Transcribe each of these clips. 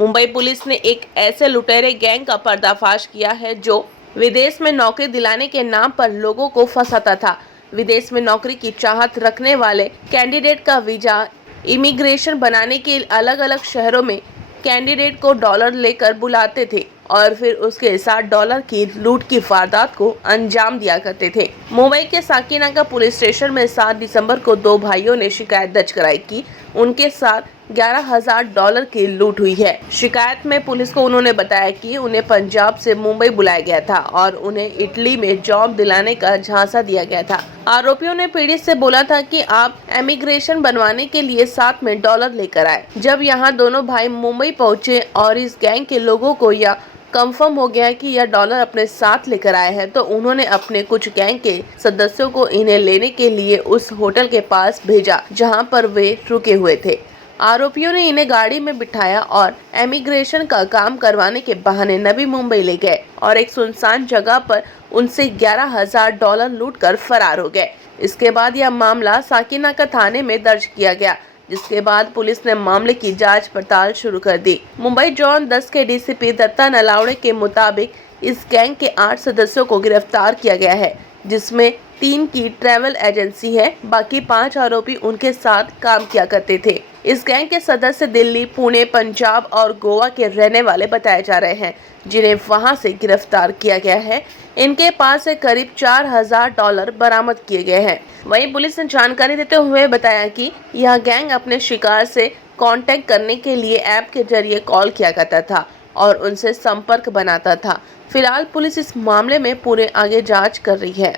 Mumbai police ने एक ऐसे लुटेरे गैंग का पर्दाफाश किया है जो विदेश में नौकरी दिलाने के नाम पर लोगों को फंसाता था। विदेश में नौकरी की चाहत रखने वाले कैंडिडेट का वीजा इमिग्रेशन बनाने के अलग अलग शहरों में कैंडिडेट को डॉलर लेकर बुलाते थे और फिर उसके साथ डॉलर की लूट की वारदात को अंजाम दिया करते थे। मुंबई के साकीनाका पुलिस स्टेशन में 7 दिसंबर को दो भाइयों ने शिकायत दर्ज कराई कि उनके साथ $11,000 की लूट हुई है। शिकायत में पुलिस को उन्होंने बताया कि उन्हें पंजाब से मुंबई बुलाया गया था और उन्हें इटली में जॉब दिलाने का झांसा दिया गया था। आरोपियों ने पीड़ित से बोला था कि आप इमिग्रेशन बनवाने के लिए साथ में डॉलर लेकर आए। जब यहाँ दोनों भाई मुंबई पहुँचे और इस गैंग के लोगों को यह कंफर्म हो गया कि यह डॉलर अपने साथ लेकर आए हैं, तो उन्होंने अपने कुछ गैंग के सदस्यों को इन्हें लेने के लिए उस होटल के पास भेजा जहां पर वे रुके हुए थे। आरोपियों ने इन्हें गाड़ी में बिठाया और इमिग्रेशन का काम करवाने के बहाने नवी मुंबई ले गए और एक सुनसान जगह पर उनसे $11,000 लूटकर फरार हो गए। इसके बाद यह मामला साकीनाका थाने में दर्ज किया गया, जिसके बाद पुलिस ने मामले की जांच पड़ताल शुरू कर दी। मुंबई जोन 10 के डीसीपी दत्ता नलावड़े के मुताबिक इस गैंग के 8 सदस्यों को गिरफ्तार किया गया है, जिसमें 3 की ट्रैवल एजेंसी है। बाकी 5 आरोपी उनके साथ काम किया करते थे। इस गैंग के सदस्य दिल्ली, पुणे, पंजाब और गोवा के रहने वाले बताए जा रहे हैं, जिन्हें वहां से गिरफ्तार किया गया है। इनके पास से करीब $4,000 बरामद किए गए हैं। वहीं पुलिस ने जानकारी देते हुए बताया कि यह गैंग अपने शिकार से कांटेक्ट करने के लिए ऐप के जरिए कॉल किया करता था और उनसे संपर्क बनाता था। फिलहाल पुलिस इस मामले में पूरे आगे जांच कर रही है।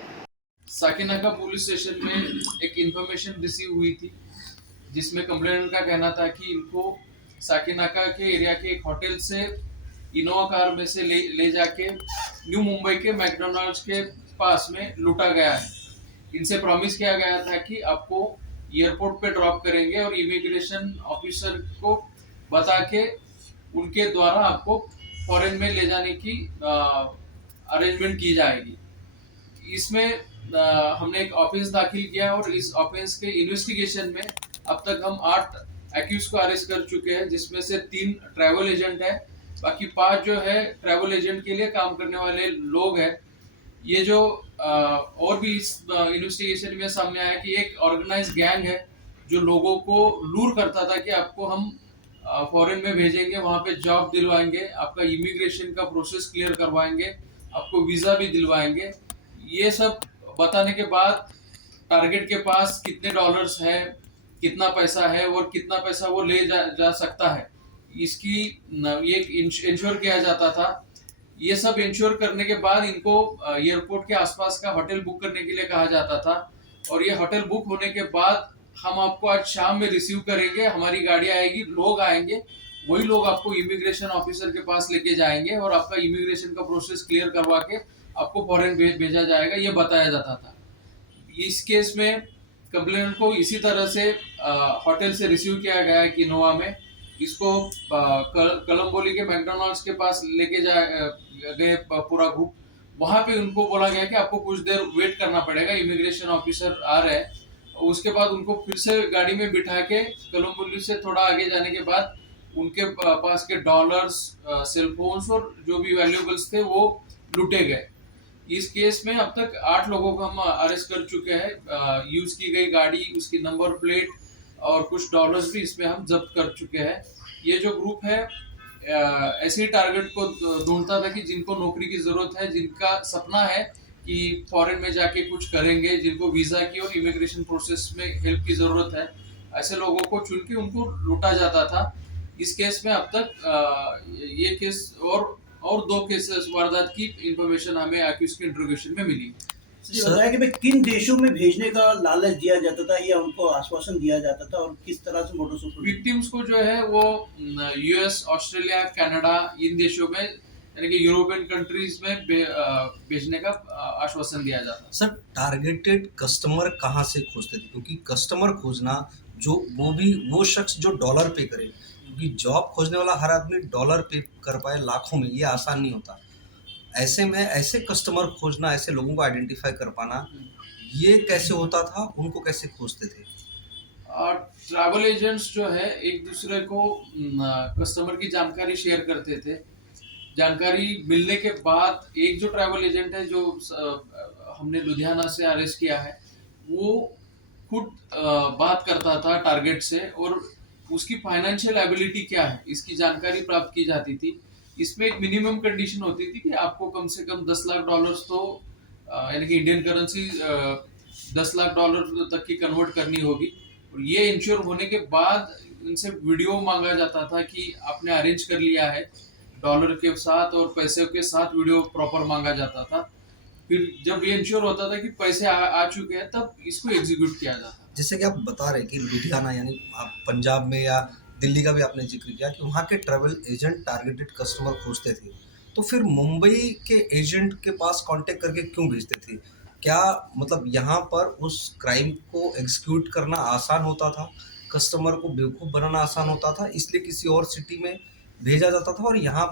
साकीनाका पुलिस स्टेशन में एक इंफॉर्मेशन रिसीव हुई थी, जिसमें कंप्लेनेंट का कहना था कि इनको साकीनाका के एरिया के एक होटल से इनोवा कार में से ले जाके न्यू मुंबई के मैकडोनल्ड्स के पास में लूटा गया है। इनसे प्रॉमिस किया गया था कि आपको एयरपोर्ट पे ड्रॉप करेंगे और इमिग्रेशन ऑफिसर को बता के उनके द्वारा आपको फॉरेन में ले जाने की अरेंजमेंट की जाएगी। इसमें हमने एक ऑफेंस दाखिल किया और इस ऑफेंस के इन्वेस्टिगेशन में अब तक हम 8 एक्यूज को अरेस्ट कर चुके हैं, जिसमें से 3 ट्रैवल एजेंट है, बाकी 5 जो है ट्रैवल एजेंट के लिए काम करने वाले लोग हैं। ये जो और भी इस इन्वेस्टिगेशन में सामने आया कि एक ऑर्गेनाइज गैंग है जो लोगों को लूर करता था कि आपको हम फॉरेन में भेजेंगे, वहां पे जॉब दिलवाएंगे, आपका इमिग्रेशन का प्रोसेस क्लियर करवाएंगे, आपको वीजा भी दिलवाएंगे। ये सब बताने के बाद टारगेट के पास कितने डॉलर्स है, कितना पैसा है और कितना पैसा वो ले जा सकता है, इसकी ये इंश्योर किया जाता था। ये सब इंश्योर करने के बाद इनको एयरपोर्ट के आसपास का होटल बुक करने के लिए कहा जाता था और ये होटल बुक होने के बाद हम आपको आज शाम में रिसीव करेंगे, हमारी गाड़ी आएगी, लोग आएंगे, वही लोग आपको इमिग्रेशन ऑफिसर के पास लेके जाएंगे और आपका इमिग्रेशन का प्रोसेस क्लियर करवा के आपको फॉरेन भेजा जाएगा, ये बताया जाता था। इस केस में कंप्लेनेंट को इसी तरह से होटल से रिसीव किया गया है कि इनोवा में इसको कलम्बोली के मैकडोनल्ड्स के पास लेके गए पूरा ग्रुप। वहां पे उनको बोला गया कि आपको कुछ देर वेट करना पड़ेगा, इमिग्रेशन ऑफिसर आ रहे हैं। उसके बाद उनको फिर से गाड़ी में बिठा के कलम्बोली से थोड़ा आगे जाने के बाद उनके पास के डॉलर्स, सेलफोन्स और जो भी वैल्यूएबल्स थे वो लूटे गए। इस केस में अब तक 8 लोगों को हम अरेस्ट कर चुके हैं। यूज की गई गाड़ी, उसकी नंबर प्लेट और कुछ डॉलर्स भी इसमें हम जब्त कर चुके हैं। ये जो ग्रुप है ऐसे ही टारगेट को ढूंढता था कि जिनको नौकरी की जरूरत है, जिनका सपना है कि फॉरेन में जाके कुछ करेंगे, जिनको वीजा की और इमिग्रेशन प्रोसेस में हेल्प की जरूरत है, ऐसे लोगों को चुन के उनको लूटा जाता था। इस केस में अब तक ये केस और 2 केसेस वारदात की इंफॉर्मेशन हमें एक्यूज के इंट्रोगेशन में मिली। जी बताया कि भाई किन देशों में भेजने का लालच दिया जाता था या उनको आश्वासन दिया जाता था और किस तरह से मोटो ऑपरेंडी? विक्टिम्स को जो है वो यूएस, ऑस्ट्रेलिया, कनाडा, इन देशों में यानी कि यूरोपियन कंट्रीज में भेजने का आश्वासन दिया जाता है। सर, टारगेटेड कस्टमर कहाँ से खोजते थे? क्योंकि कस्टमर खोजना जो वो शख्स जो डॉलर पे करे, क्योंकि जॉब खोजने वाला हर आदमी डॉलर पे कर पाए लाखों में, ये आसान नहीं होता। ऐसे में ऐसे कस्टमर खोजना, ऐसे लोगों को आइडेंटिफाई कर पाना, ये कैसे होता था? उनको कैसे खोजते थे? ट्रैवल एजेंट्स जो है एक दूसरे को कस्टमर की जानकारी शेयर करते थे। जानकारी मिलने के बाद एक जो ट्रैवल एजेंट है जो हमने लुधियाना से अरेस्ट किया है, वो खुद बात करता था टारगेट से और उसकी फाइनेंशियल एबिलिटी क्या है इसकी जानकारी प्राप्त की जाती थी। इसमें एक मिनिमम कंडीशन होती थी कि आपको कम से कम $10 लाख तो यानी कि इंडियन करेंसी $10 लाख तक की कन्वर्ट करनी होगी। और ये इंश्योर होने के बाद इनसे वीडियो मांगा जाता था कि आपने अरेंज कर लिया है, डॉलर के साथ और पैसे के साथ वीडियो प्रॉपर मांगा जाता था। फिर जब ये इंश्योर होता था कि पैसे आ चुके हैं तब इसको एग्जीक्यूट किया जाता। जैसे कि आप बता रहे हैं कि लुधियाना यानी आप पंजाब में या दिल्ली का भी आपने जिक्र किया कि वहाँ के ट्रैवल एजेंट टारगेटेड कस्टमर खोजते थे, तो फिर मुंबई के एजेंट के पास कांटेक्ट करके क्यों भेजते थे? क्या मतलब यहाँ पर उस क्राइम को एग्जीक्यूट करना आसान होता था, कस्टमर को बेवकूफ़ बनाना आसान होता था, इसलिए किसी और सिटी में भेजा जाता था और यहाँ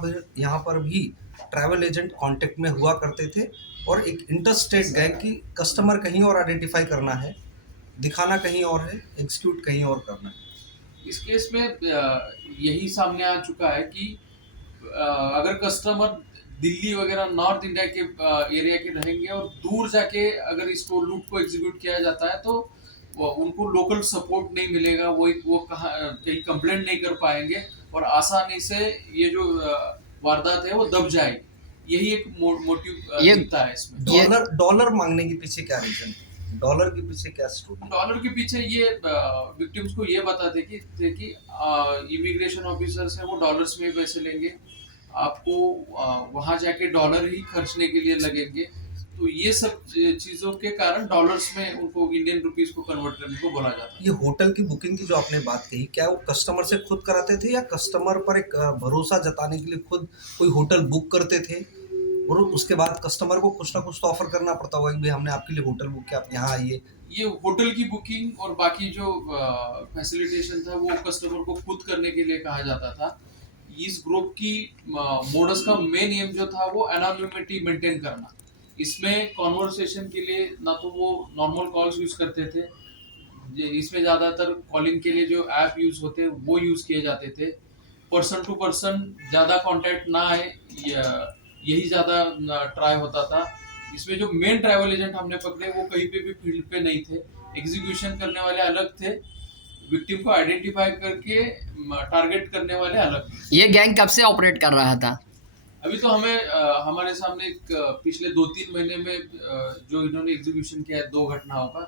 पर भी ट्रैवल एजेंट कांटेक्ट में हुआ करते थे और एक इंटरस्टेट गैंग की कस्टमर कहीं और आइडेंटिफाई करना है, दिखाना कहीं और है, एग्जीक्यूट कहीं और करना है। इस केस में यही सामने आ चुका है कि अगर कस्टमर दिल्ली वगैरह नॉर्थ इंडिया के एरिया के रहेंगे और दूर जाके अगर इसको लूट को एग्जीक्यूट किया जाता है तो उनको लोकल सपोर्ट नहीं मिलेगा, वो कहाँ कहीं कंप्लेंट नहीं कर पाएंगे और आसानी से ये जो वारदात है वो दब जाएगी। यही एक मोटिव ये- दिखता है इसमें। डॉलर मांगने के पीछे क्या रीजन है? डॉलर के पीछे क्या स्टोरी? डॉलर के पीछे ये विक्टिम्स को ये बताते कि इमिग्रेशन ऑफिसर्स हैं वो डॉलर्स में पैसे लेंगे, आपको वहां जाके डॉलर ही खर्चने के लिए लगेंगे। तो ये सब चीजों के कारण डॉलर्स में उनको इंडियन रुपीस को कन्वर्ट करने को बोला जाता है। ये होटल की बुकिंग की जो आपने बात कही, क्या वो कस्टमर से खुद कराते थे या कस्टमर पर एक भरोसा जताने के लिए खुद कोई होटल बुक करते थे और उसके बाद कस्टमर को कुछ ना कुछ तो ऑफर करना पड़ता होगा कि भाई हमने आपके लिए होटल बुक किया, आप यहाँ आइए। ये होटल की बुकिंग और बाकी जो फैसिलिटेशन था वो कस्टमर को खुद करने के लिए कहा जाता था। इस ग्रुप की मोडस का मेन एम जो था वो एनोनिमिटी मेंटेन करना। इसमें कॉन्वर्सेशन के लिए ना तो वो नॉर्मल कॉल्स यूज करते थे, इसमें ज्यादातर कॉलिंग के लिए जो ऐप यूज होते हैं वो यूज किए जाते थे। पर्सन टू पर्सन ज्यादा कांटेक्ट ना आए, यही ज्यादा ट्राई होता था। इसमें जो मेन ट्रैवल एजेंट हमने पकड़े वो कहीं पे भी फील्ड पे नहीं थे, एग्जीक्यूशन करने वाले अलग थे, विक्टिम को आइडेंटिफाई करके टारगेट करने वाले अलग थे। ये गैंग कब से ऑपरेट कर रहा था? अभी तो हमें हमारे सामने एक पिछले 2-3 महीने में जो इन्होंने एग्जीक्यूशन किया है 2 घटनाओं का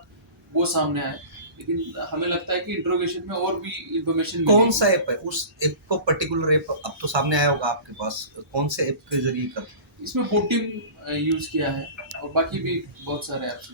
वो सामने आए, लेकिन हमें लगता है कि इंट्रोगेशन में और भी इंफॉर्मेशन कौन सा ऐप है? उस ऐप को पर्टिकुलर ऐप अब तो सामने आया होगा आपके पास, कौन से ऐप के जरिए करते? इसमें बोटिंग यूज किया है और बाकी भी बहुत सारे ऐप्स।